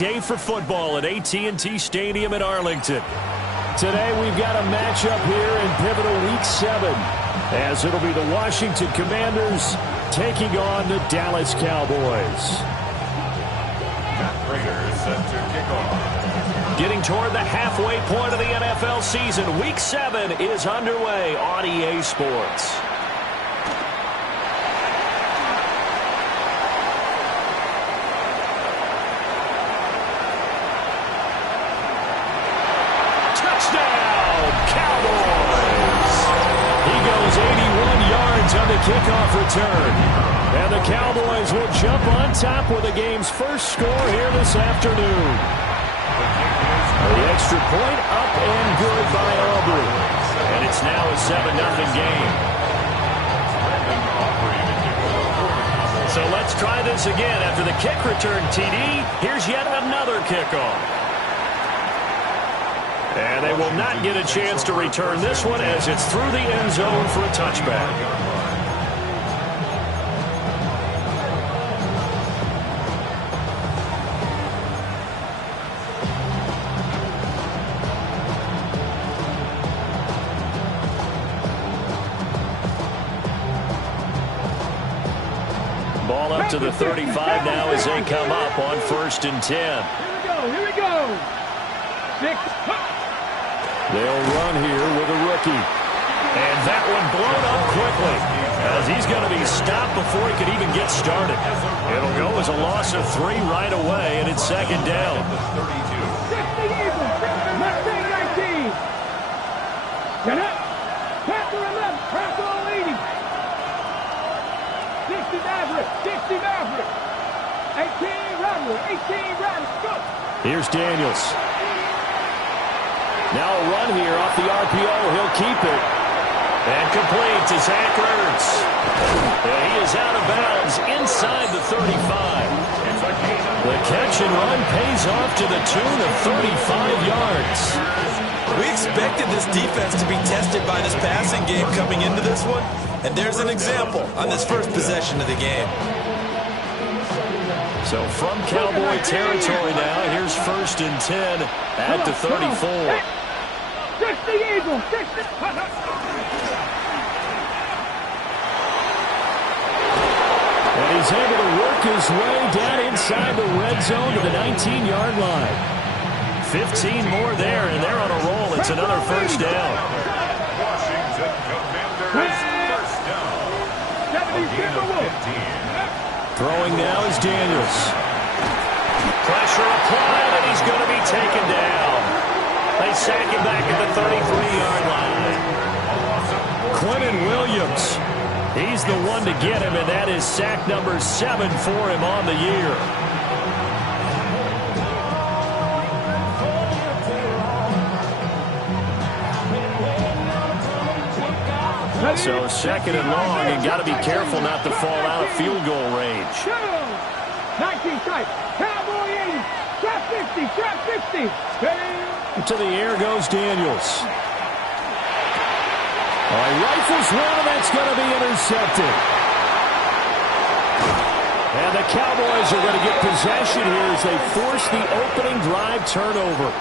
Day for football at AT&T Stadium in Arlington. Today we've got a matchup here in pivotal Week 7, as it'll be the Washington Commanders taking on the Dallas Cowboys. Raiders set to kick off. Getting toward the halfway point of the NFL season, Week 7 is underway on EA Sports. On the kickoff return. And the Cowboys will jump on top with the game's first score here this afternoon. The extra point up and good by Aubrey. And it's now a 7-0 game. So let's try this again. After the kick return TD, here's yet another kickoff. And they will not get a chance to return this one as it's through the end zone for a touchback. Ball up to the 35 now as they come up on 1st and 10. Here we go. They'll run here with a rookie. And that one blown up quickly, as he's going to be stopped before he could even get started. It'll go as a loss of 3 right away, and it's 2nd down. 18 Here's Daniels. Now a run here off the RPO. He'll keep it. And complete to Zach Ertz. And he is out of bounds inside the 35. The catch and run pays off to the tune of 35 yards. We expected this defense to be tested by this passing game coming into this one. And there's an example on this first possession of the game. So from Cowboy territory now, here's 1st and 10 at the 34. And he's able to work his way down inside the red zone to the 19-yard line. 15 more there, and they're on a roll. It's another 1st down. Washington Commanders first down. A gain of 15. Throwing now is Daniels. Pressure applied, and he's going to be taken down. They sack him back at the 33-yard line. Quentin Williams. He's the one to get him, and that is sack number 7 for him on the year. So 2nd and long, and got to be careful not to fall out of field goal range. 19 strike. Cowboy 80. Trap 50. Trap 50. To the air goes Daniels. Rifles one, and that's going to be intercepted. And the Cowboys are going to get possession here as they force the opening drive turnover.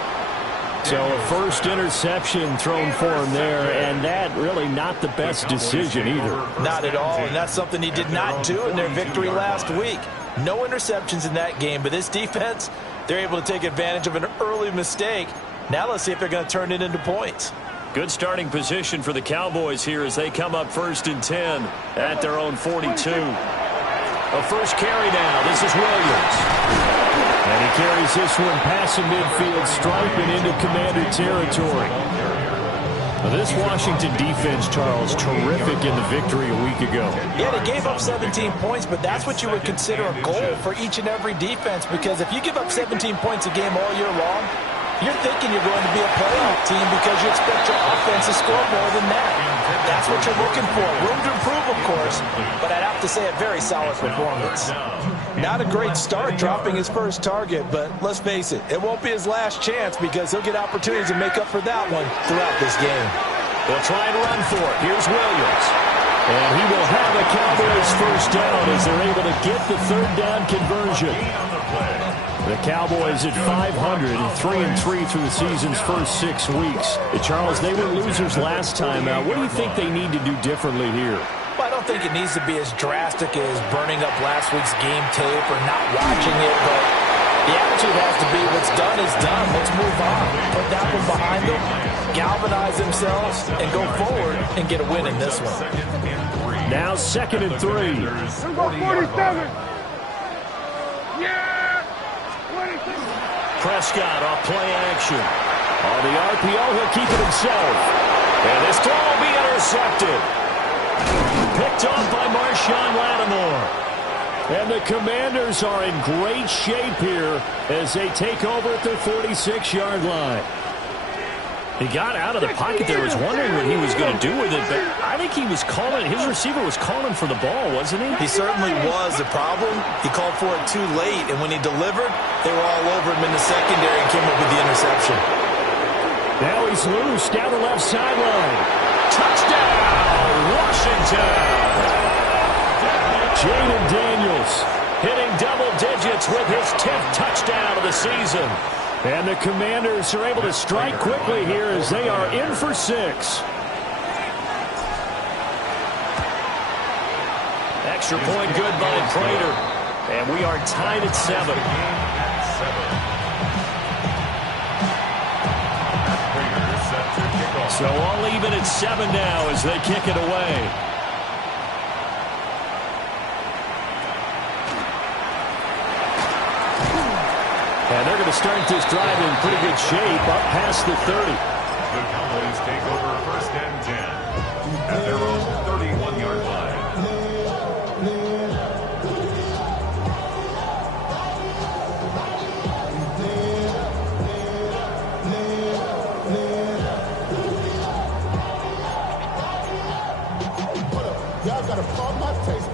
So a first interception thrown for him there, and that really not the best decision either. Not at all, and that's something he did not do in their victory last week. No interceptions in that game, but this defense, they're able to take advantage of an early mistake. Now let's see if they're going to turn it into points. Good starting position for the Cowboys here as they come up 1st and 10 at their own 42. A first carry now. This is Williams. And he carries this one past the midfield stripe and into Commander territory. Now this Washington defense, Charles, terrific in the victory a week ago. Yeah, they gave up 17 points, but that's what you would consider a goal for each and every defense, because if you give up 17 points a game all year long, you're thinking you're going to be a playoff team because you expect your offense to score more than that. That's what you're looking for. Room to improve, of course, but I'd have to say a very solid performance. Not a great start dropping his first target, but let's face it, it won't be his last chance because he'll get opportunities to make up for that one throughout this game. They'll try and run for it. Here's Williams. And he will have the Cowboys first down as they're able to get the 3rd down conversion. The Cowboys at 500, 3-3 through the season's first 6 weeks. Charles, they were losers last time out. What do you think they need to do differently here? Well, I don't think it needs to be as drastic as burning up last week's game tape or not watching it, but the attitude has to be what's done is done. Let's move on. Put that one behind them, galvanize themselves, and go forward and get a win in this one. Now 2nd and 3. Let's go 47. Yeah! Prescott off play action. On the RPO, he'll keep it himself. And this throw will be intercepted. Picked off by Marshawn Lattimore. And the Commanders are in great shape here as they take over at their 46-yard line. He got out of the pocket there, was wondering what he was going to do with it, but I think he was calling, his receiver was calling for the ball, wasn't he? He certainly was. The problem, he called for it too late, and when he delivered, they were all over him in the secondary and came up with the interception. Now he's loose down the left sideline. Touchdown, Washington! Jaden Daniels hitting double digits with his 10th touchdown of the season. And the Commanders are able to strike quickly here as they are in for 6. Extra point good by Prater. And we are tied at 7. So all even at 7 now as they kick it away. And they're going to start this drive in pretty good shape up past the 30. The Cowboys take over 1st and 10 at their own 31-yard line. Y'all got to pump my taste.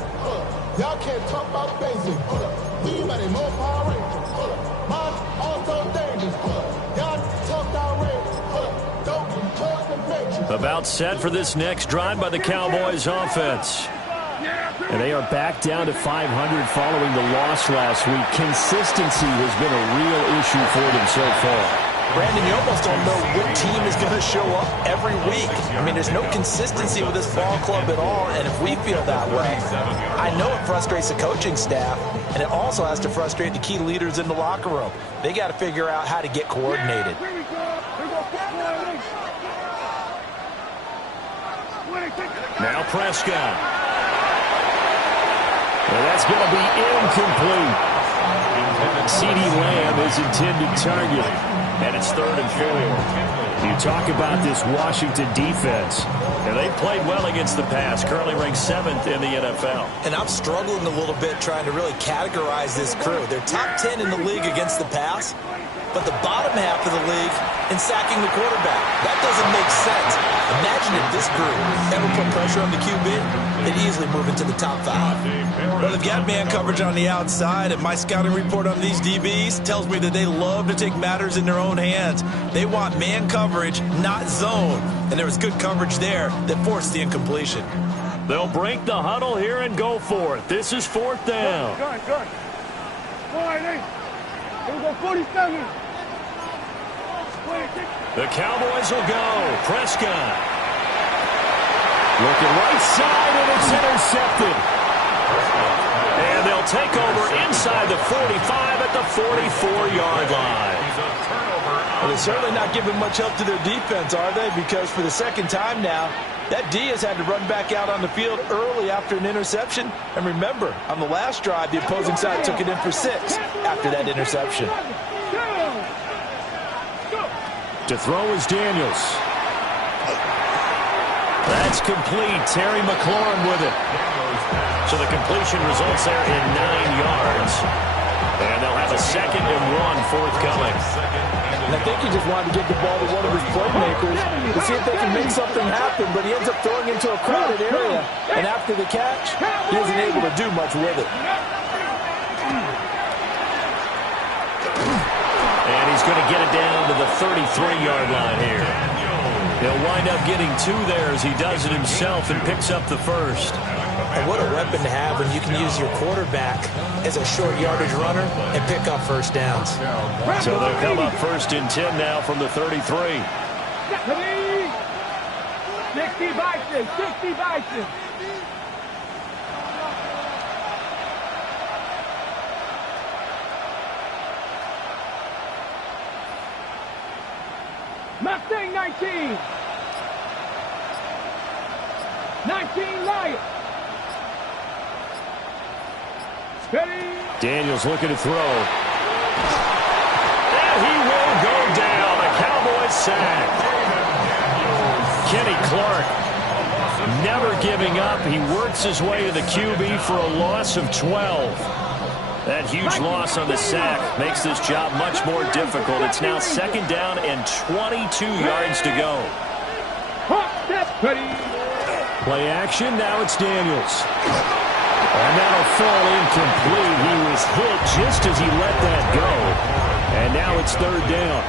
Y'all can't talk about basic. We better more Power Rangers. About set for this next drive by the Cowboys offense. And they are back down to 500 following the loss last week. Consistency has been a real issue for them so far. Brandon, you almost don't know what team is going to show up every week. I mean, there's no consistency with this ball club at all, and if we feel that way, I know it frustrates the coaching staff, and it also has to frustrate the key leaders in the locker room. They got to figure out how to get coordinated. Now Prescott. And that's going to be incomplete. CeeDee Lamb is intended target. And it's 3rd and 4. You talk about this Washington defense. And they played well against the pass. Currently ranked 7th in the NFL. And I'm struggling a little bit trying to really categorize this crew. They're top 10 in the league against the pass, but the bottom half of the league in sacking the quarterback. That doesn't make sense. Imagine if this group ever put pressure on the QB, they'd easily move into the top 5. Well, they've got man coverage on the outside, and my scouting report on these DBs tells me that they love to take matters in their own hands. They want man coverage, not zone. And there was good coverage there that forced the incompletion. They'll break the huddle here and go for it. This is 4th down. Good. All right, here we go, 47. The Cowboys will go. Prescott. Looking right side, and it's intercepted. And they'll take over inside the 45 at the 44-yard line. Well, they're certainly not giving much help to their defense, are they? Because for the second time now, that D has had to run back out on the field early after an interception. And remember, on the last drive, the opposing side took it in for 6 after that interception. To throw is Daniels. That's complete. Terry McLaurin with it. So the completion results there in 9 yards. And they'll have a 2nd and 1 forthcoming. And I think he just wanted to get the ball to one of his playmakers to see if they can make something happen, but he ends up throwing into a crowded area. And after the catch, he isn't able to do much with it. And he's going to get it down to the 33-yard line here. He'll wind up getting 2 there as he does it himself and picks up the 1st. And what a weapon to have when you can use your quarterback as a short yardage runner and pick up first downs. So they'll come up 1st and 10 now from the 33. 60 Bison, 60 Bison. Mustang 19. 19 Lions. Steady. Daniels looking to throw. And he will go down. The Cowboys sack. Kenny Clark never giving up. He works his way to the QB for a loss of 12. That huge loss on the sack makes this job much more difficult. It's now 2nd down and 22 yards to go. Play action. Now it's Daniels. And that'll fall incomplete. He was hit just as he let that go. And now it's 3rd down.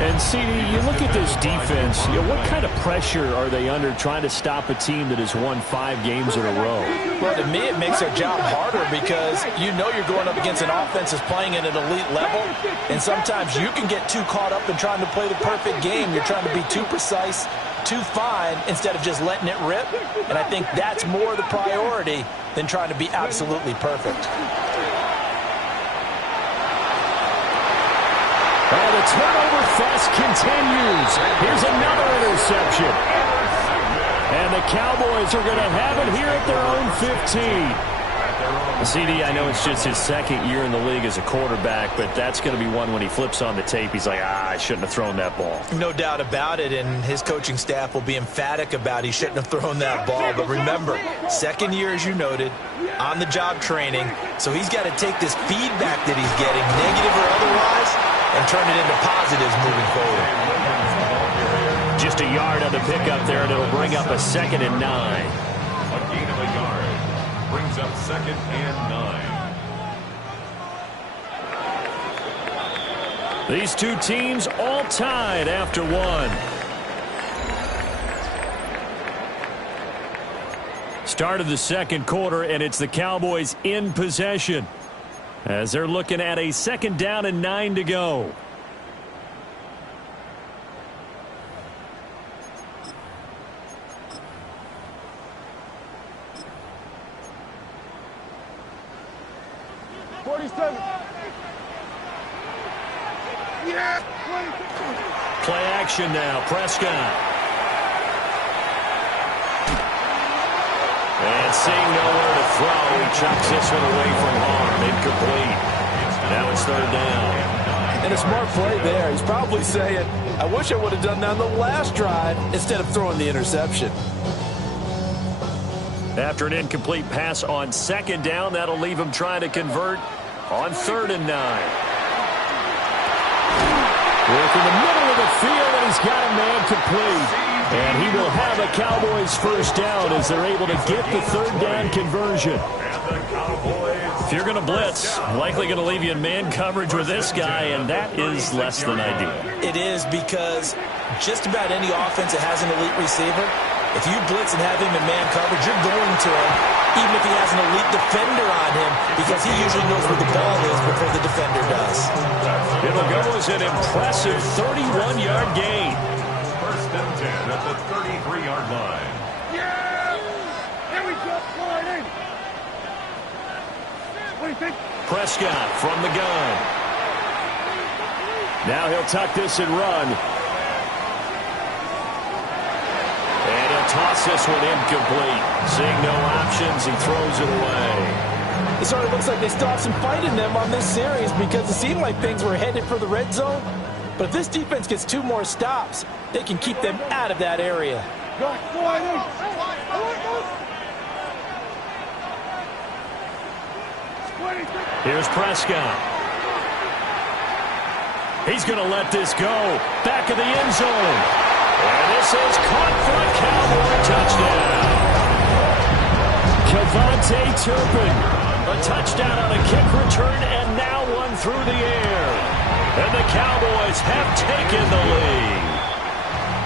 And, CD, you look at this defense, what kind of pressure are they under trying to stop a team that has won 5 games in a row? Well, to me, it makes their job harder because you know you're going up against an offense that's playing at an elite level, and sometimes you can get too caught up in trying to play the perfect game. You're trying to be too precise, too fine, instead of just letting it rip, and I think that's more the priority than trying to be absolutely perfect. Oh, the turnover fest continues. Here's another interception. And the Cowboys are going to have it here at their own 15. CD, I know it's just his 2nd year in the league as a quarterback, but that's going to be one when he flips on the tape. He's like, I shouldn't have thrown that ball. No doubt about it, and his coaching staff will be emphatic about he shouldn't have thrown that ball. But remember, 2nd year, as you noted, on-the-job training, so he's got to take this feedback that he's getting, negative or otherwise, and turn it into positives moving forward. Just a yard on the pickup there, and it'll bring up a 2nd and 9. A gain of a yard brings up 2nd and 9. These two teams all tied after 1. Start of the 2nd quarter, and it's the Cowboys in possession as they're looking at a 2nd down and 9 to go. Play action now. Prescott. And seeing nowhere to throw, he chucks this one away from harm. Incomplete. Now it's 3rd down. And a smart play there. He's probably saying, I wish I would have done that on the last drive instead of throwing the interception. After an incomplete pass on 2nd down, that'll leave him trying to convert on 3rd and 9. Work in the middle of the field, and he's got a man complete. And he will have a Cowboys 1st down as they're able to get the 3rd down conversion. If you're going to blitz, likely going to leave you in man coverage with this guy, and that is less than ideal. It is, because just about any offense that has an elite receiver, if you blitz and have him in man coverage, you're going to him, even if he has an elite defender on him, because he usually knows where the ball is before the defender does. It'll go as an impressive 31-yard gain. 1st and 10 at the 33-yard line. Here we go. What do you think? Prescott from the gun. Now he'll tuck this and run. And he'll toss this one incomplete. Seeing no options, he throws it away. It sort of looks like they still have some fight in them on this series because it seemed like things were headed for the red zone. But if this defense gets 2 more stops, they can keep them out of that area. Here's Prescott. He's going to let this go. Back of the end zone. And this is caught for a Cowboy touchdown. KaVontae Turpin. A touchdown on a kick return, and now one through the air. And the Cowboys have taken the lead.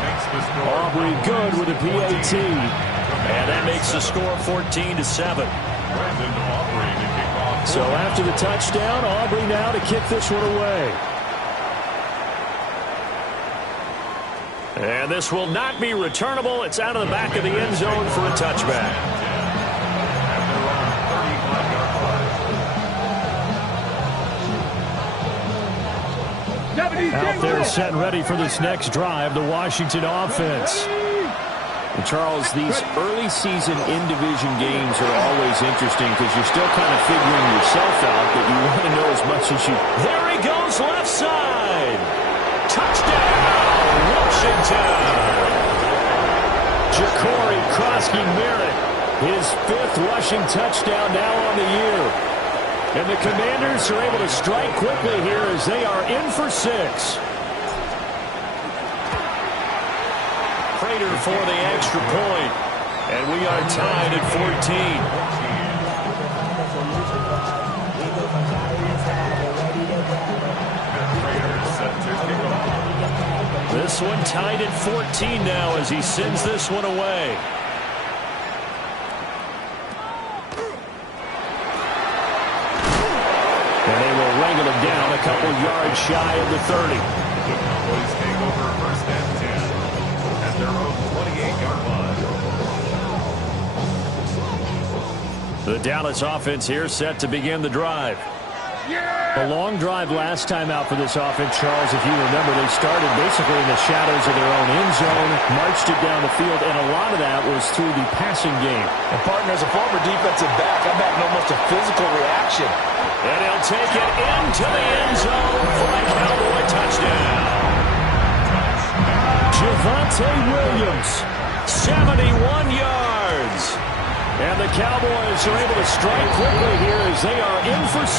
Makes the score. Aubrey Good with a PAT. And that makes the score 14-7. So after the touchdown, Aubrey now to kick this one away. And this will not be returnable. It's out of the back of the end zone for a touchback. Out there set and ready for this next drive, the Washington offense. And Charles, these early season in-division games are always interesting because you're still kind of figuring yourself out, but you want to know as much as you... There he goes, left side. Touchdown, Washington. Ja'Cory Krosky-Merritt, his 5th rushing touchdown now on the year. And the Commanders are able to strike quickly here as they are in for 6. Prater for the extra point. And we are tied at 14. This one tied at 14 now as he sends this one away. And they will wrangle him down a couple yards shy of the 30. The Cowboys take over first and 10 at their own 28-yard line. The Dallas offense here set to begin the drive. A long drive last time out for this offense, Charles. If you remember, they started basically in the shadows of their own end zone, marched it down the field, and a lot of that was through the passing game. And partner, as a former defensive back, I'm having almost a physical reaction. And he'll take it into the end zone for a Cowboy touchdown. Javonte Williams, 71 yards. And the Cowboys are able to strike quickly here as they are in for 6.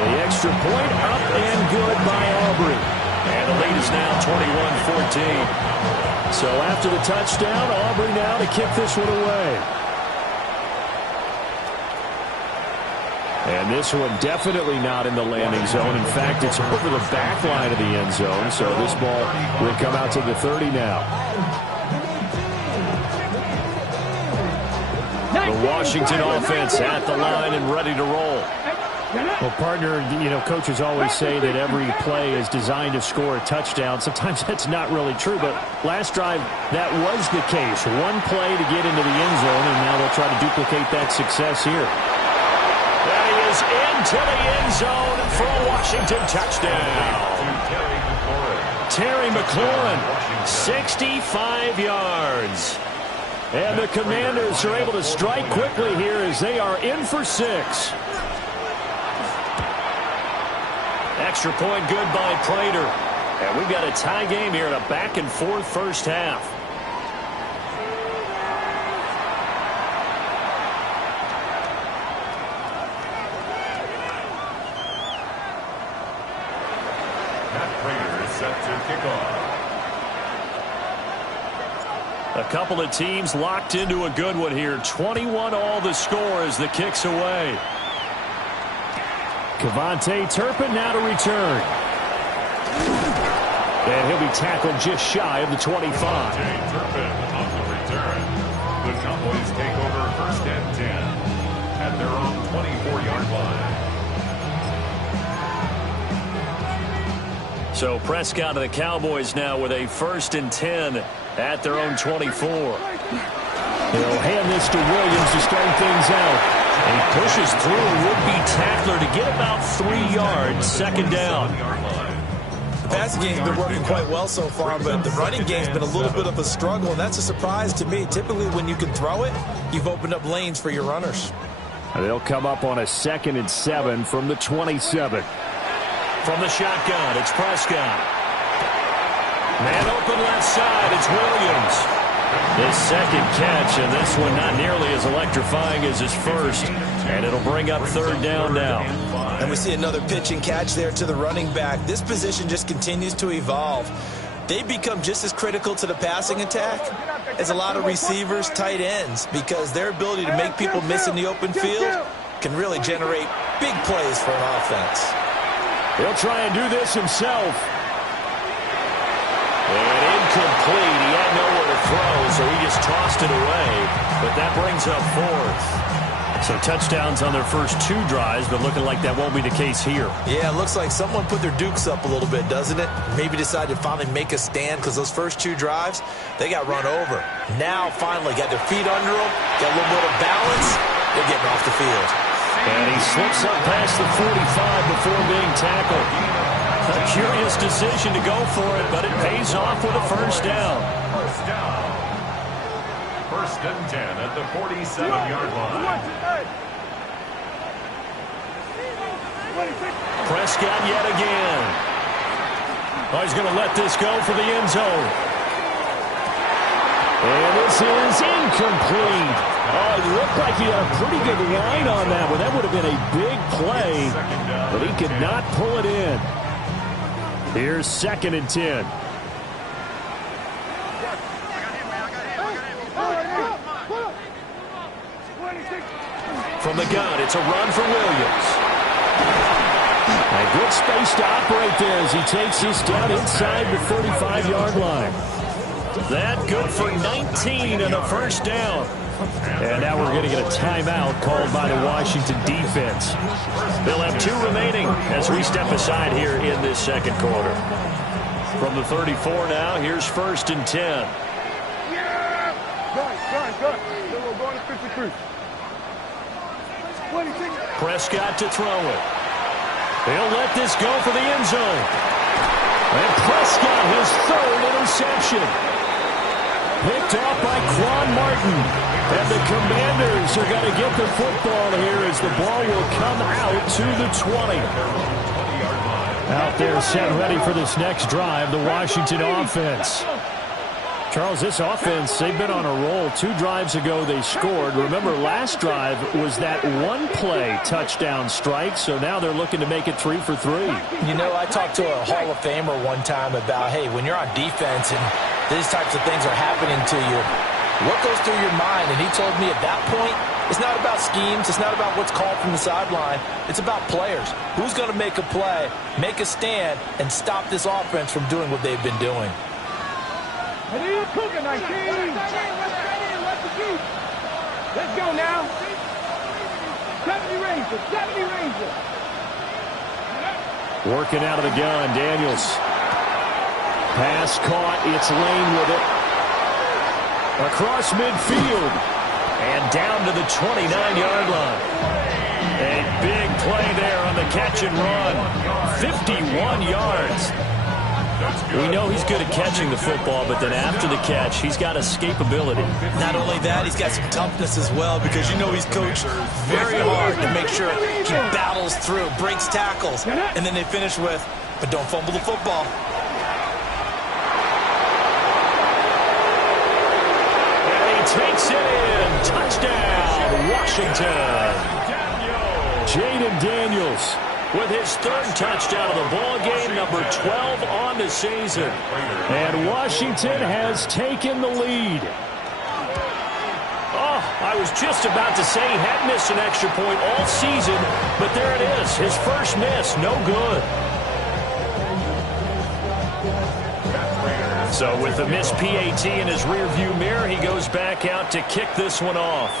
The extra point up and good by Aubrey. And the lead is now 21-14. So after the touchdown, Aubrey now to kick this one away. And this one definitely not in the landing zone. In fact, it's over the back line of the end zone. So this ball will come out to the 30 now. The Washington offense at the line and ready to roll. Well, partner, coaches always say that every play is designed to score a touchdown. Sometimes that's not really true, but last drive, that was the case. One play to get into the end zone, and now they'll try to duplicate that success here. That is into the end zone for a Washington touchdown. Terry McLaurin, 65 yards. And the Commanders are able to strike quickly here as they are in for 6. Extra point good by Prater. And we've got a tie game here in a back-and-forth first half. Matt Prater is set to kick off. A couple of teams locked into a good one here. 21 all the score as the kick's away. KaVontae Turpin now to return. And he'll be tackled just shy of the 25. KaVontae Turpin on the return. The Cowboys take over first and 10 at their own 24-yard line. So Prescott of the Cowboys now with a 1st and 10 at their own 24. They'll hand this to Williams to start things out. And he pushes through a would-be tackler to get about 3 yards, second down. The passing game's been working quite well so far, but the running game's been a little bit of a struggle, and that's a surprise to me. Typically, when you can throw it, you've opened up lanes for your runners. They'll come up on a 2nd and 7 from the 27. From the shotgun, it's Prescott. Man open left side, it's Williams. His second catch, and this one not nearly as electrifying as his first. And it'll bring up 3rd down now. And we see another pitch and catch there to the running back. This position just continues to evolve. They become just as critical to the passing attack as a lot of receivers, tight ends, because their ability to make people miss in the open field can really generate big plays for an offense. He'll try and do this himself. And incomplete. He had nowhere to throw, so he just tossed it away. But that brings up fourth. So touchdowns on their first 2 drives, but looking like that won't be the case here. Yeah, it looks like someone put their dukes up a little bit, doesn't it? Maybe decided to finally make a stand because those first 2 drives, they got run over. Now, finally, got their feet under them, got a little bit of balance, they're getting off the field. And he slips up past the 45 before being tackled. A curious decision to go for it, but it pays off with a first down. First down. First and 10 at the 47-yard line. Prescott yet again. Oh, he's going to let this go for the end zone. And this is incomplete. Oh, it looked like he had a pretty good line on that one. That would have been a big play, but he could not pull it in. Here's 2nd and 10. From the gun, it's a run for Williams. A good space to operate there as he takes this down inside the 35-yard line. That good for 19 and a first down. And now we're going to get a timeout called by the Washington defense. They'll have 2 remaining as we step aside here in this second quarter. From the 34 now, here's 1st and 10. Good. We're going to 53. Prescott to throw it. He'll let this go for the end zone. And Prescott, his 3rd interception. Picked off by Quan Martin. And the Commanders are going to get the football here as the ball will come out to the 20. Out there set ready for this next drive, the Washington offense. Charles, this offense, they've been on a roll. 2 drives ago they scored. Remember, last drive was that 1-play touchdown strike, so now they're looking to make it 3 for 3. You know, I talked to a Hall of Famer one time about, hey, when you're on defense and these types of things are happening to you, what goes through your mind? And he told me at that point, it's not about schemes. It's not about what's called from the sideline. It's about players. Who's going to make a play, make a stand, and stop this offense from doing what they've been doing? Let's go now. 70 Ranger. Working out of the gun, Daniels. Pass caught, it's Lane with it. Across midfield. And down to the 29-yard line. A big play there on the catch and run. 51 yards. We know he's good at catching the football, but then after the catch, he's got escapability. Not only that, he's got some toughness as well because you know he's coached very hard to make sure he battles through, breaks tackles, and then they finish with, but don't fumble the football. And he takes it in. Touchdown, Washington. Jayden Daniels with his 3rd touchdown of the ball game, number 12 on the season. And Washington has taken the lead. Oh, I was just about to say he had missed an extra point all season, but there it is, his first miss, no good. So with the missed PAT in his rearview mirror, he goes back out to kick this one off.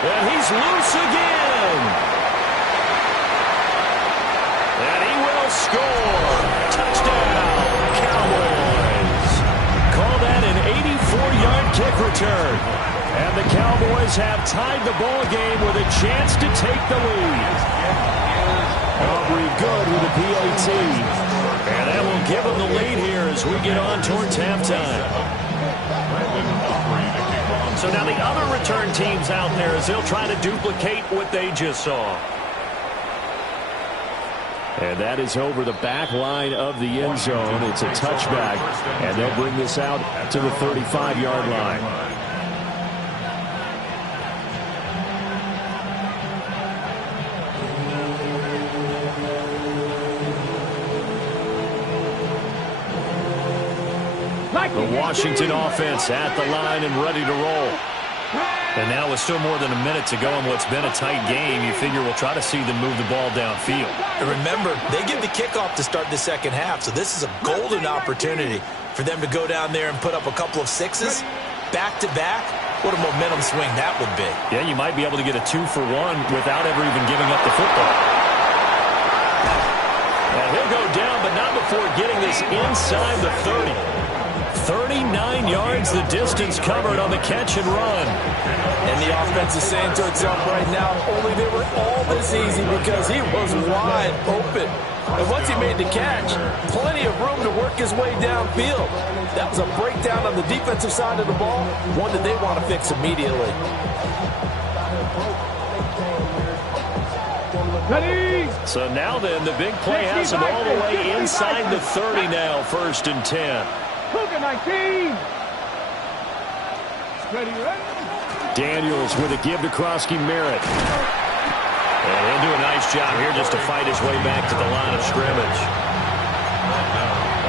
And he's loose again. And he will score. Touchdown, Cowboys. Call that an 84-yard kick return. And the Cowboys have tied the ball game with a chance to take the lead. Aubrey good with a PAT. And that will give them the lead here as we get on towards halftime. So now the other return teams out there as they'll try to duplicate what they just saw. And that is over the back line of the end zone. It's a touchback, and they'll bring this out to the 35-yard line. The Washington offense at the line and ready to roll. And now with still more than a minute to go in what's been a tight game, you figure we'll try to see them move the ball downfield. And remember, they give the kickoff to start the second half, so this is a golden opportunity for them to go down there and put up a couple of sixes back-to-back. What a momentum swing that would be. Yeah, you might be able to get a 2-for-1 without ever even giving up the football. And he'll go down, but not before getting this inside the 30. 39 yards the distance covered on the catch and run. And the offense is saying to itself right now, only they were all this easy because he was wide open. And once he made the catch, plenty of room to work his way downfield. That was a breakdown on the defensive side of the ball, one that they want to fix immediately. Ready? So now then, the big play has him all the way inside the 30 now, 1st and 10. Cougar 19. Ready, ready? Daniels with a give to Krosky-Merritt. And he'll do a nice job here just to fight his way back to the line of scrimmage.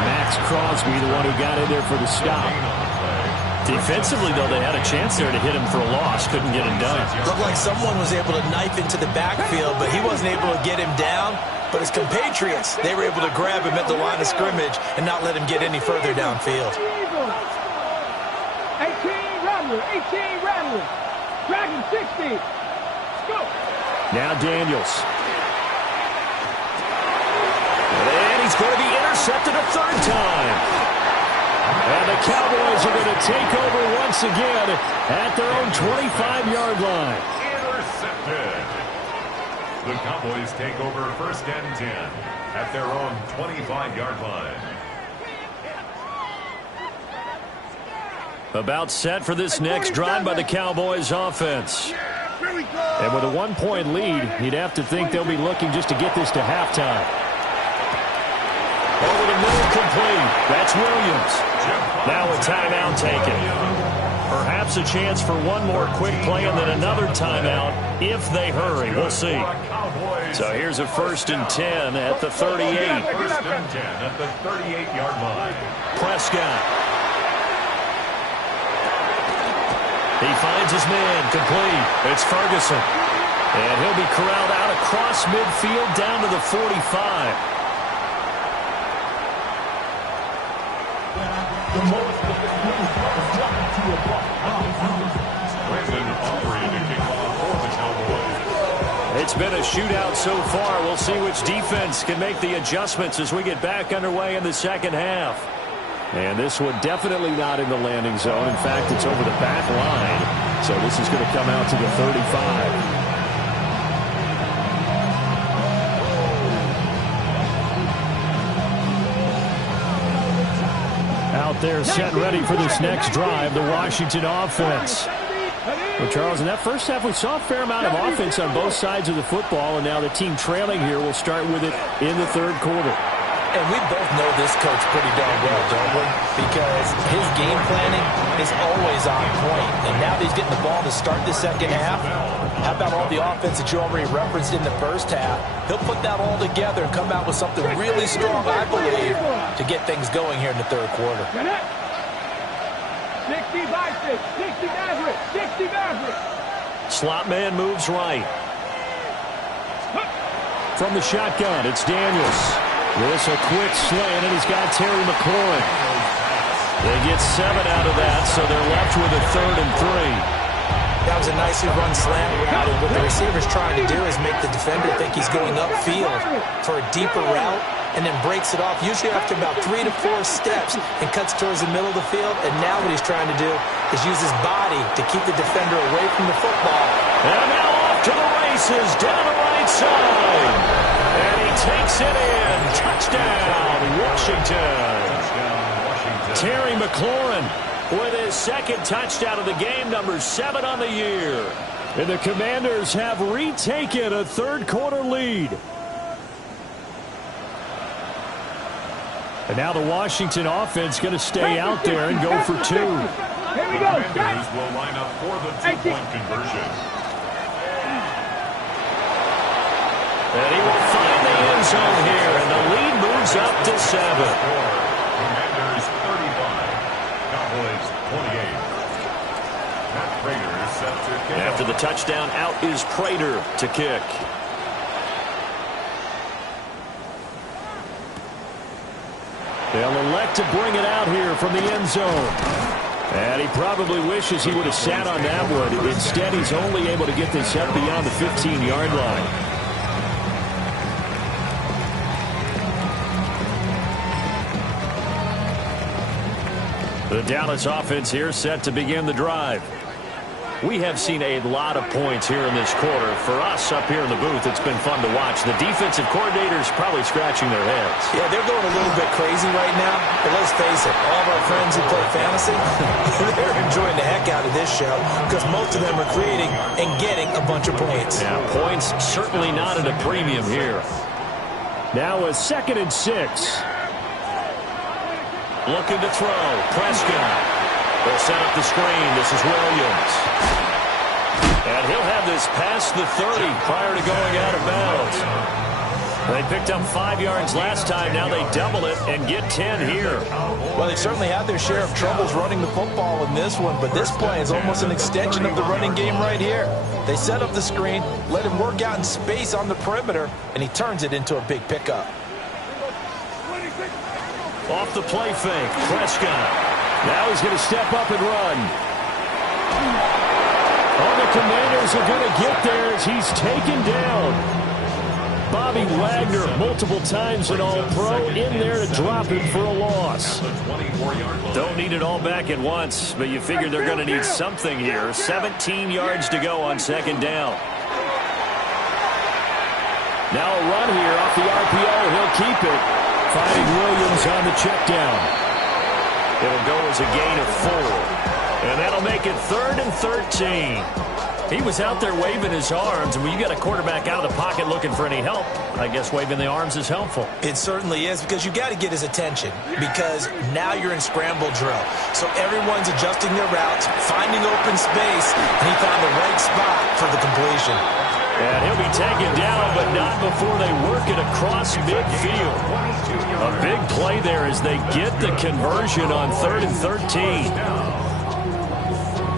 Max Crosby, the one who got in there for the stop. Defensively, though, they had a chance there to hit him for a loss. Couldn't get him done. Looked like someone was able to knife into the backfield, but he wasn't able to get him down. But his compatriots, they were able to grab him at the line of scrimmage and not let him get any further downfield. 18 Rattler, 18 Rattler. Dragon 60. Go. Now Daniels. And he's going to be intercepted a 3rd time. And the Cowboys are going to take over once again at their own 25-yard line. Intercepted. The Cowboys take over 1st and 10 at their own 25-yard line. About set for this next drive by the Cowboys offense. And with a 1-point lead, you'd have to think they'll be looking just to get this to halftime. Over the middle, complete. That's Williams. Now a timeout taken. Perhaps a chance for one more quick play and then another timeout if they hurry. We'll see. So here's a 1st and 10 at the 38. 1st and 10 at the 38-yard line. Prescott. He finds his man, complete. It's Ferguson. And he'll be corralled out across midfield down to the 45. It's been a shootout so far. We'll see which defense can make the adjustments as we get back underway in the second half. And this one definitely not in the landing zone. In fact, it's over the back line. So this is going to come out to the 35. Out there set ready for this next drive, the Washington offense. Well, Charles, in that first half, we saw a fair amount of offense on both sides of the football, and now the team trailing here will start with it in the 3rd quarter. And we both know this coach pretty darn well, don't we? Because his game planning is always on point. And now that he's getting the ball to start the second half, how about all the offense that you already referenced in the first half? He'll put that all together and come out with something really strong, I believe, to get things going here in the 3rd quarter. 60 Maverick, 60 Maverick, 60 Maverick. Slot man moves right. From the shotgun, it's Daniels. This a quick slant, and he's got Terry McLaurin. They get 7 out of that, so they're left with a 3rd and 3. That was a nicely run slant route, and what the receiver's trying to do is make the defender think he's going upfield for a deeper route, and then breaks it off, usually after about 3 to 4 steps, and cuts towards the middle of the field. And now what he's trying to do is use his body to keep the defender away from the football. And now off to the races, down the right side. And he takes it in. Touchdown, Washington. Terry McLaurin with his 2nd touchdown of the game, number 7 on the year. And the Commanders have retaken a 3rd quarter lead. And now the Washington offense going to stay out there and go for 2. Here we go. Commanders will line up for the 2-point conversion. And he will find the end zone here, and the lead moves up to 7. Commanders 35, Cowboys 28. Matt Prater set to After the touchdown, out is Prater to kick. They'll elect to bring it out here from the end zone. And he probably wishes he would have sat on that one. Instead, he's only able to get this up beyond the 15-yard line. The Dallas offense here set to begin the drive. We have seen a lot of points here in this quarter. For us up here in the booth, it's been fun to watch. The defensive coordinators probably scratching their heads. Yeah, they're going a little bit crazy right now. But let's face it, all of our friends who play fantasy, they're enjoying the heck out of this show because most of them are creating and getting a bunch of points. Yeah, points certainly not at a premium here. Now a 2nd and 6. Looking to throw. Prescott. They'll set up the screen. This is Williams. And he'll have this past the 30 prior to going out of bounds. They picked up 5 yards last time. Now they double it and get 10 here. Well, they certainly had their share of troubles running the football in this one, but this play is almost an extension of the running game right here. They set up the screen, let him work out in space on the perimeter, and he turns it into a big pickup. Off the play fake, Prescott. Now he's going to step up and run. Oh, the Commanders are going to get there as he's taken down. Bobby Wagner, multiple times an All-Pro, in there to drop him for a loss. Don't need it all back at once, but you figure they're going to need something here. 17 yards to go on 2nd down. Now a run here off the RPO. He'll keep it. Finding Williams on the check down. It'll go as a gain of 4. And that'll make it 3rd and 13. He was out there waving his arms, and when you got a quarterback out of the pocket looking for any help, I guess waving the arms is helpful. It certainly is, because you got to get his attention, because now you're in scramble drill. So everyone's adjusting their routes, finding open space, and he found the right spot for the completion. And he'll be taken down, but not before they work it across midfield. A big play there as they get the conversion on 3rd and 13.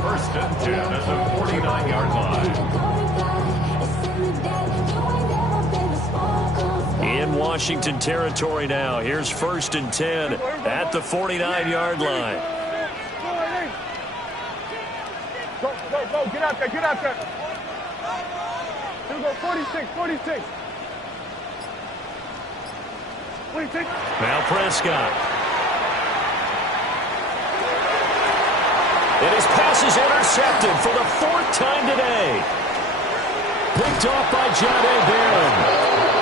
1st and 10 at the 49-yard line. In Washington territory now. Here's 1st and 10 at the 49-yard line. Go, get out there. Here we go, 46. 26. Now Prescott. And his pass is intercepted for the 4th time today. Picked off by Jahdae Barron.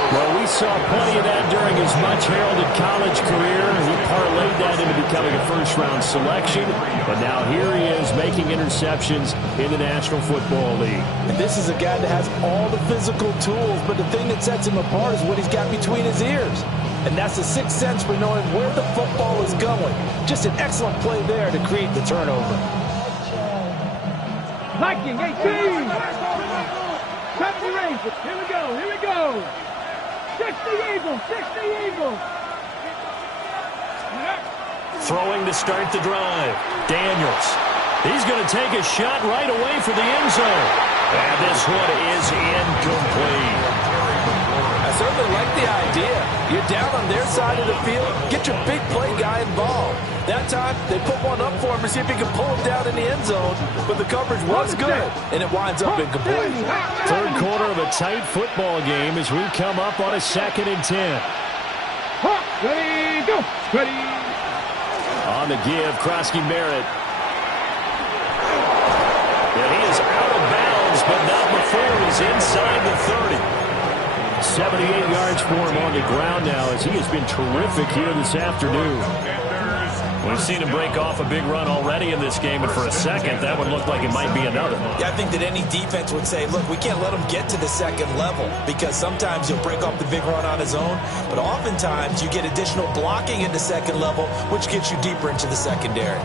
Well, we saw plenty of that during his much-heralded college career. He parlayed that into becoming a first-round selection. But now here he is making interceptions in the National Football League. And this is a guy that has all the physical tools, but the thing that sets him apart is what he's got between his ears. And that's the sixth sense for knowing where the football is going. Just an excellent play there to create the turnover. Viking 18. 70 Rangers. Here we go. 60 Eagles. Throwing to start the drive. Daniels. He's going to take a shot right away for the end zone. And this one is incomplete. I certainly like the idea. You're down on their side of the field. Get your big play guy involved. That time, they put one up for him to see if he can pull him down in the end zone. But the coverage was good, and it winds up incomplete. 3rd quarter of a tight football game as we come up on a 2nd and 10. Ready, go. Ready. On the give, Krosky Merritt. And he is out of bounds, but not before he's inside the 30. 78 yards for him on the ground now as he has been terrific here this afternoon. We've seen him break off a big run already in this game, and for a second, that would look like it might be another. Yeah, I think that any defense would say, look, we can't let him get to the 2nd level, because sometimes he'll break off the big run on his own, but oftentimes you get additional blocking in the 2nd level, which gets you deeper into the secondary.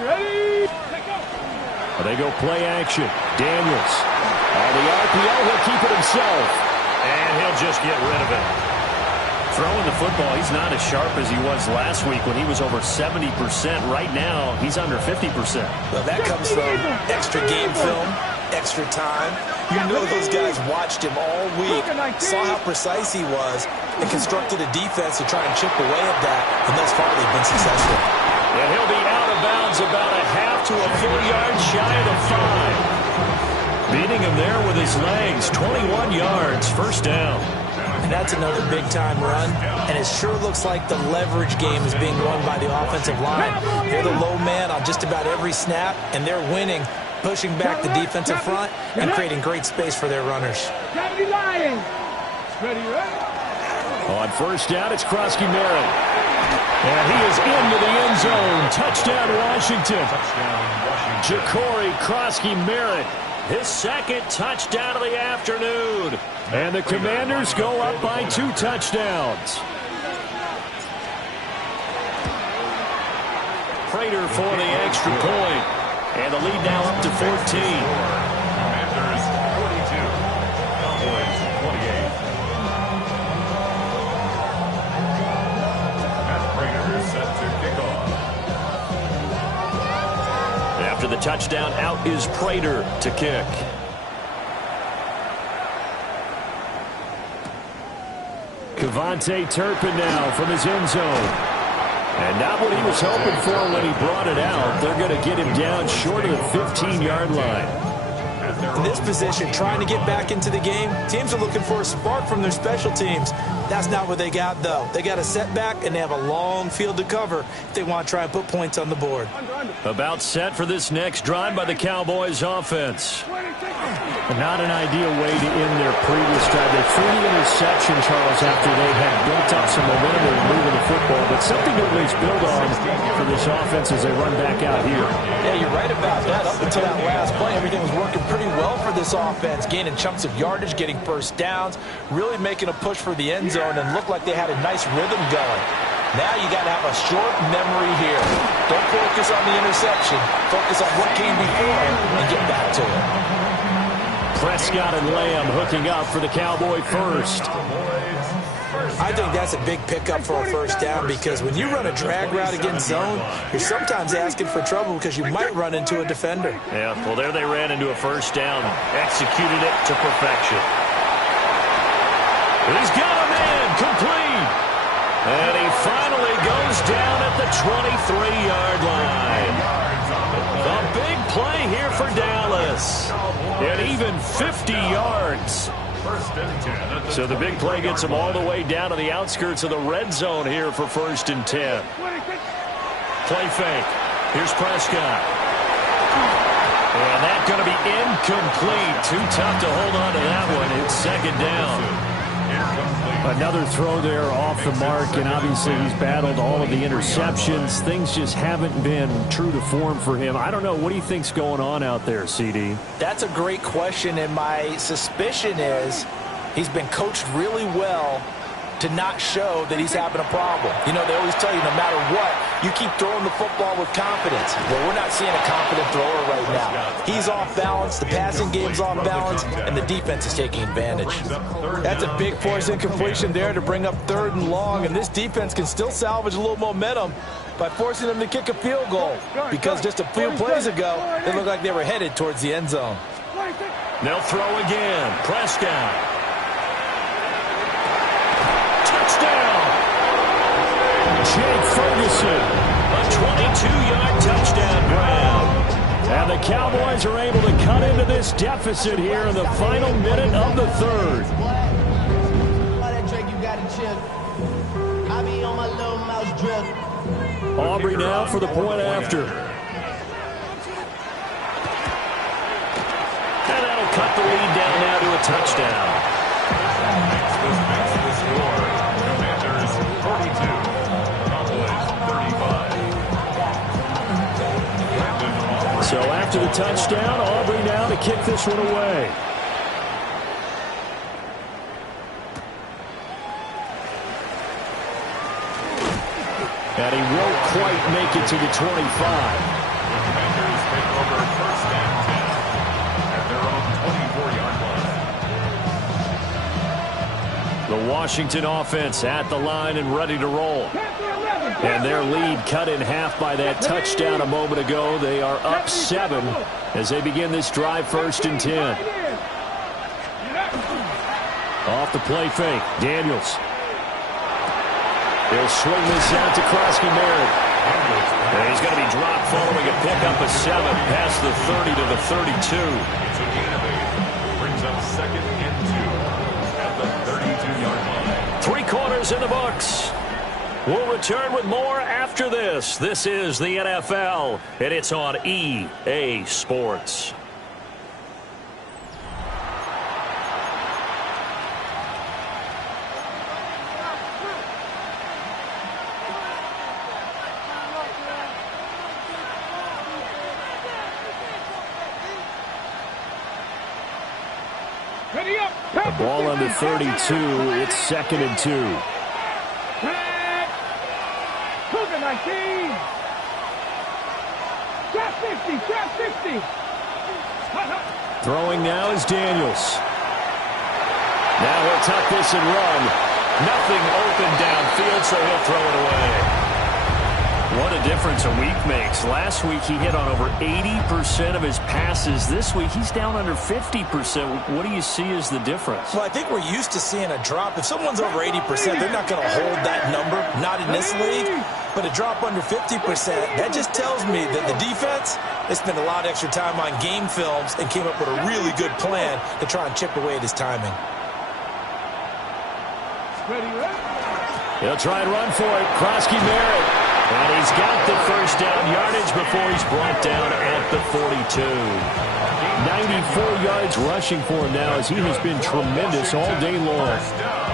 Ready. They go play action. Daniels. And the RPO, he'll keep it himself. And he'll just get rid of it. Throwing the football, he's not as sharp as he was last week when he was over 70%. Right now, he's under 50%. Well, that comes from extra game film, extra time. You know those guys watched him all week, saw how precise he was, and constructed a defense to try and chip away at that, and thus far they've been successful. And he'll be out of bounds about a half to a full yard shy of the 5. Beating him there with his legs, 21 yards, first down. And that's another big-time run, and it sure looks like the leverage game is being won by the offensive line. They're the low man on just about every snap, and they're winning, pushing back the defensive front and creating great space for their runners. On first down, it's Krosky-Merritt. And he is into the end zone. Touchdown, Washington. Ja'Cory Krosky-Merritt, his second touchdown of the afternoon. And the Commanders go up by 2 touchdowns. Prater for the extra point. And the lead now up to 14. Commanders 42. Cowboys 28. Matt Prater is set to kick off. After the touchdown, out is Prater to kick. KaVontae Turpin now from his end zone. And not what he was hoping for when he brought it out. They're going to get him down short of the 15-yard line. In this position, trying to get back into the game, teams are looking for a spark from their special teams. That's not what they got, though. They got a setback, and they have a long field to cover if they want to try and put points on the board. About set for this next drive by the Cowboys offense. Not an ideal way to end their previous drive. They threw the interception, Charles, after they had built up some momentum and moving the football, but something to at least build on for this offense as they run back out here. Yeah, you're right about that. Up until that last play, everything was working pretty well for this offense, gaining chunks of yardage, getting first downs, really making a push for the end zone, and looked like they had a nice rhythm going. Now you got to have a short memory here. Don't focus on the interception. Focus on what came before and get back to it. Prescott and Lamb hooking up for the Cowboy first. I think that's a big pickup for a first down because when you run a drag route against zone, you're sometimes asking for trouble because you might run into a defender. Yeah, well, there they ran into a first down. Executed it to perfection. He's got a man complete. And he finally goes down at the 23-yard line. A big play here for Dallas. And even 50 yards. So the big play gets him all the way down to the outskirts of the red zone here for 1st and 10. Play fake. Here's Prescott. And that's going to be incomplete. Too tough to hold on to that one. It's 2nd down. Another throw there off the mark, and obviously he's battled all of the interceptions. Things just haven't been true to form for him. I don't know. What do you think's going on out there, CD? That's a great question, and my suspicion is he's been coached really well to not show that he's having a problem. You know, they always tell you no matter what, you keep throwing the football with confidence. Well, we're not seeing a confident thrower right now. He's off balance, the passing game's off balance, and the defense is taking advantage. That's a big force incompletion there to bring up 3rd and long, and this defense can still salvage a little momentum by forcing them to kick a field goal because just a few plays ago, it looked like they were headed towards the end zone. They'll throw again. Prescott. Touchdown! Jake Ferguson, a 22-yard touchdown grab. And the Cowboys are able to cut into this deficit here in the final minute of the 3rd. Aubrey now for the point after. And that'll cut the lead down now to a touchdown. So after the touchdown, Aubrey now to kick this one away. And he won't quite make it to the 25. Commanders take over 1st and 10 at their own 24-yard line. Washington offense at the line and ready to roll. And their lead cut in half by that touchdown a moment ago. They are up 7 as they begin this drive, 1st and 10. Off the play fake, Daniels. He'll swing this out to Krosky-Merritt. And he's going to be dropped following a pickup of 7 past the 30 to the 32. It's a gain of 8. Brings up 2nd and 2 at the 32-yard line. 3 quarters in the books. We'll return with more after this. This is the NFL, and it's on EA Sports. The ball under 32. It's 2nd and 2. Cougar 19. Trap 50. Trap 50. Throwing now is Daniels. Now he'll tuck this and run. Nothing open downfield, so he'll throw it away. What a difference a week makes. Last week he hit on over 80% of his passes. This week he's down under 50%. What do you see as the difference? Well, I think we're used to seeing a drop. If someone's over 80%, they're not going to hold that number. Not in this league. But a drop under 50%, that just tells me that the defense, they spent a lot of extra time on game films and came up with a really good plan to try and chip away at his timing. He'll try and run for it. Krosky-Merritt. And he's got the first down yardage before he's brought down at the 42. 94 yards rushing for him now as he has been tremendous all day long.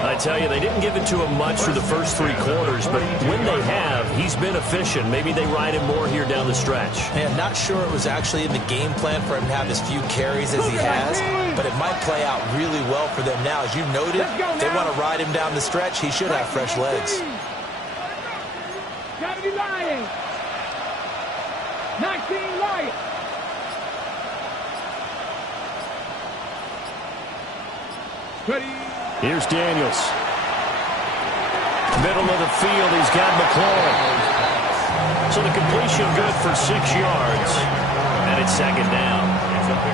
I tell you, they didn't give it to him much for the first 3 quarters, but when they have, he's been efficient. Maybe they ride him more here down the stretch. Man, not sure it was actually in the game plan for him to have as few carries as he has, but it might play out really well for them now. As you noted, if they want to ride him down the stretch, he should have fresh legs. 70 Lions. 19 Lions. Here's Daniels. Middle of the field, he's got McLaurin. So the completion good for 6 yards. And it's 2nd down.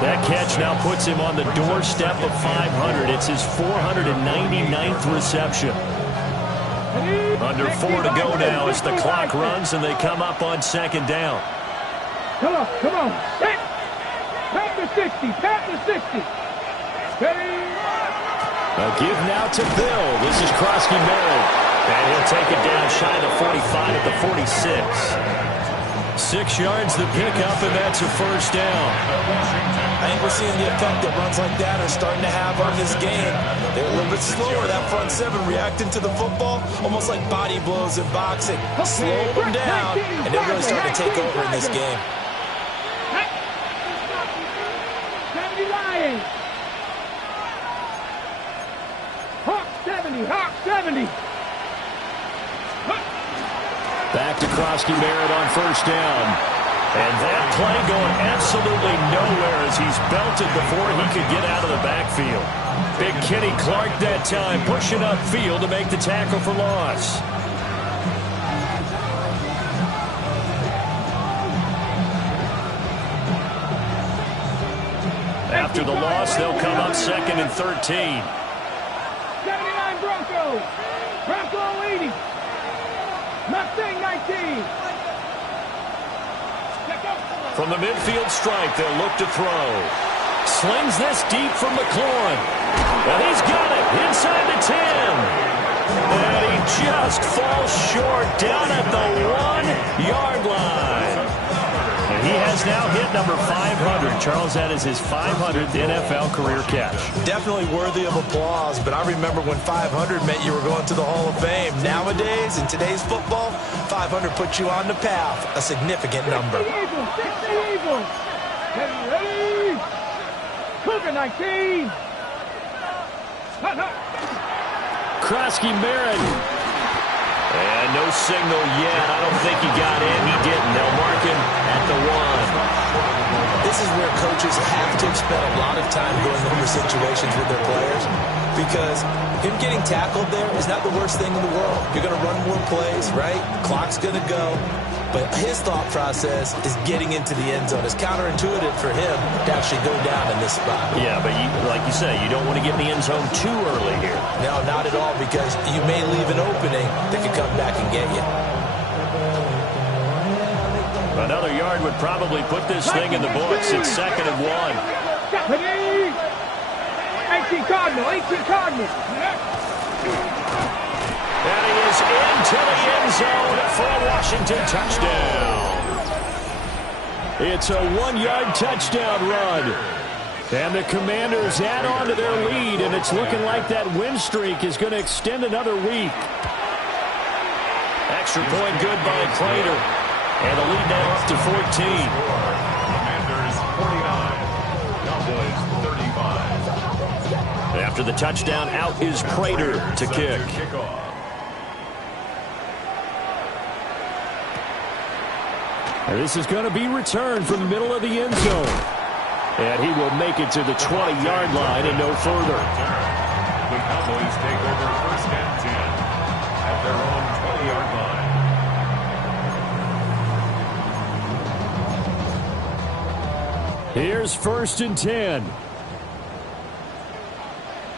That catch now puts him on the doorstep of 500. It's his 499th reception. Under 4 to go now as the clock runs and they come up on 2nd down. Come on, come on. Pat the 60, pat the 60. A give now to Bill. This is Krosky-Merritt. And he'll take it down shy of the 45 at the 46. 6 yards the pickup, and that's a first down. I think we're seeing the effect that runs like that are starting to have on this game. They're a little bit slower, that front 7 reacting to the football, almost like body blows in boxing. Slow them down, and they're really starting to take over in this game. 70 Lions. Hawk 70, Hawk 70. Back to Krosky-Merritt on first down. And that play going absolutely nowhere as he's belted before he could get out of the backfield. Big Kenny Clark that time pushing upfield to make the tackle for loss. After the loss, they'll come up 2nd and 13. 79 Broncos. Bronco leading. Mustang 19. From the midfield stripe, they'll look to throw. Slings this deep from McLaurin. And he's got it inside the 10. And he just falls short down at the 1-yard line. And he has now hit number 500. Charles, that is his 500th NFL career catch. Definitely worthy of applause, but I remember when 500 meant you were going to the Hall of Fame. Nowadays, in today's football, 500 puts you on the path, a significant number. 60 Eagles. Ready. Cougar 19. Krosky-Merritt. And no signal yet. I don't think he got in. He didn't. They'll mark him at the 1. this is where coaches have to spend a lot of time going over situations with their players, because him getting tackled there is not the worst thing in the world. You're going to run more plays, right? Clock's going to go. But his thought process is getting into the end zone. It's counterintuitive for him to actually go down in this spot. Yeah, but like you say, you don't want to get in the end zone too early here. No, not at all, because you may leave an opening that could come back and get you. Another yard would probably put this thing in the books. It's 2nd and 1. 18 Cardinal, 18 Cardinal. And he is into the end zone for a Washington touchdown. It's a 1-yard touchdown run. And the Commanders add on to their lead, and it's looking like that win streak is going to extend another week. Extra point good by Prater. And the lead now up to 14. Commanders 49, Cowboys 35. After the touchdown, out is Prater to kick. And this is going to be returned from the middle of the end zone. And he will make it to the 20-yard line and no further. The Cowboys take over 1st and 10 at their own 20-yard line. Here's 1st and 10.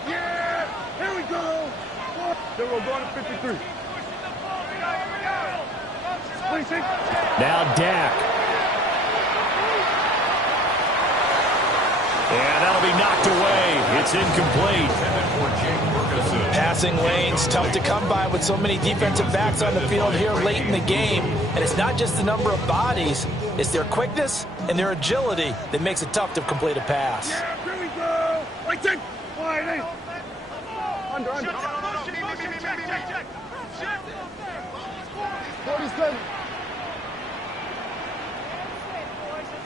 Yeah, here we go. Then we're going to 53. 26. Now Dak. And that'll be knocked away. It's incomplete. Passing lanes, tough to come by with so many defensive backs on the field here late in the game. And it's not just the number of bodies, it's their quickness and their agility that makes it tough to complete a pass. Yeah, here we go. Wait, check. Wide eight. Under. 47.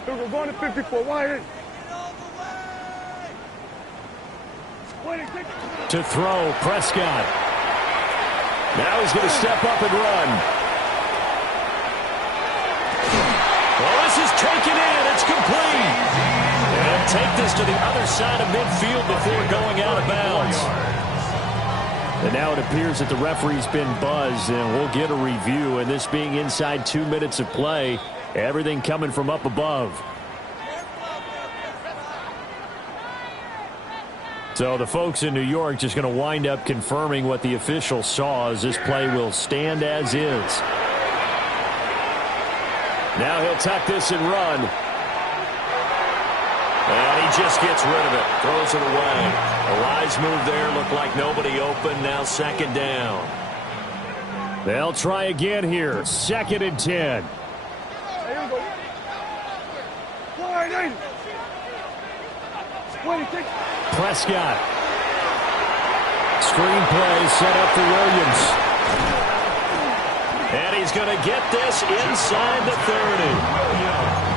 Here we're going to 54. Wide eight. To throw, Prescott. Now he's going to step up and run. Well, this is taken in. It's complete. And take this to the other side of midfield before going out of bounds. And now it appears that the referee's been buzzed, and we'll get a review. And this being inside 2 minutes of play, everything coming from up above. So the folks in New York just going to wind up confirming what the official saw, as this play will stand as is. Now he'll tuck this and run. And he just gets rid of it. Throws it away. A wise move there. Looked like nobody open. Now 2nd down. They'll try again here. 2nd and 10. Here we go. Wide eight. 26. Prescott. Screenplay set up for Williams. And he's going to get this inside the 30.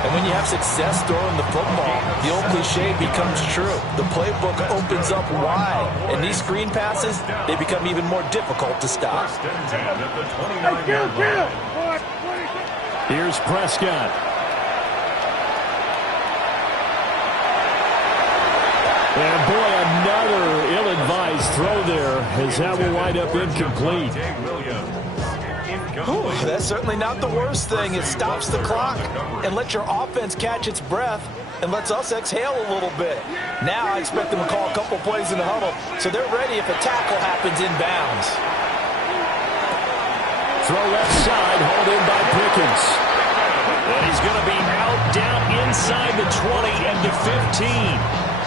And when you have success throwing the football, the old cliche becomes true. The playbook opens up wide, and these screen passes, they become even more difficult to stop. 1st and 10 at the 29-yard line. Here's Prescott. And boy, another ill-advised throw there, as that will wind up incomplete. Ooh, that's certainly not the worst thing. It stops the clock and lets your offense catch its breath and lets us exhale a little bit. Now I expect them to call a couple plays in the huddle, so they're ready if a tackle happens inbounds. Throw left side, hauled in by Pickens. And he's going to be out down inside the 20 and the 15.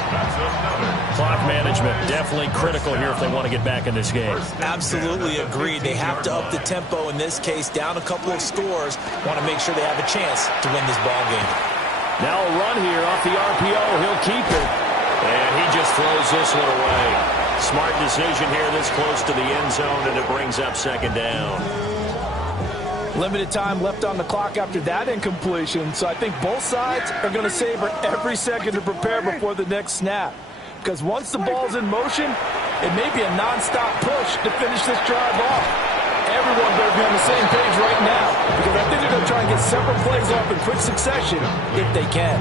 Clock management definitely critical here if they want to get back in this game. Absolutely agreed. They have to up the tempo in this case, down a couple of scores. Want to make sure they have a chance to win this ball game. Now a run here off the RPO. He'll keep it. And he just throws this one away. Smart decision here this close to the end zone, and it brings up 2nd down. Limited time left on the clock after that incompletion, so I think both sides are going to savor every second to prepare before the next snap. Because once the ball's in motion, it may be a non-stop push to finish this drive off. Everyone better be on the same page right now, because I think they're going to try and get several plays off in quick succession if they can.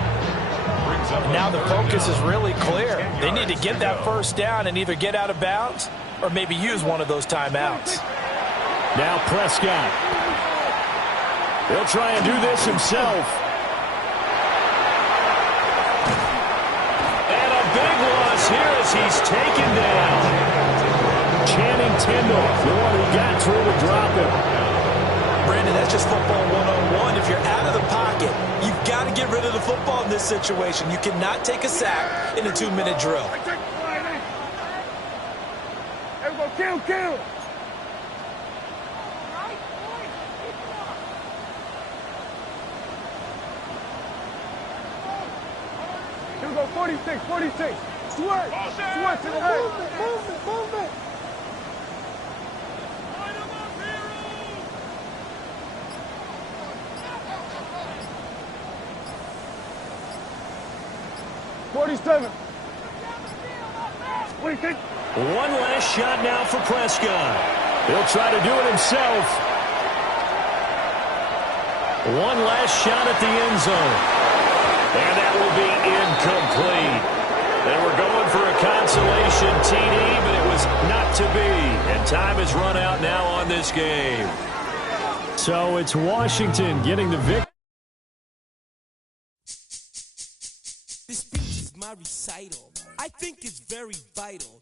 And now the focus is really clear. They need to get that first down and either get out of bounds or maybe use one of those timeouts. Now Prescott. He'll try and do this himself. And a big loss here as he's taken down. Channing Tindall, the one who got through to drop him. Brandon, that's just football 101. If you're out of the pocket, you've got to get rid of the football in this situation. You cannot take a sack in a 2-minute drill. There we go, kill. Here we go, 46. Sweat to the head. Movement. 47. 26. One last shot now for Prescott. He'll try to do it himself. One last shot at the end zone. And that will be incomplete. They were going for a consolation TD, but it was not to be. And time has run out now on this game. So it's Washington getting the victory. This speech is my recital. I think it's very vital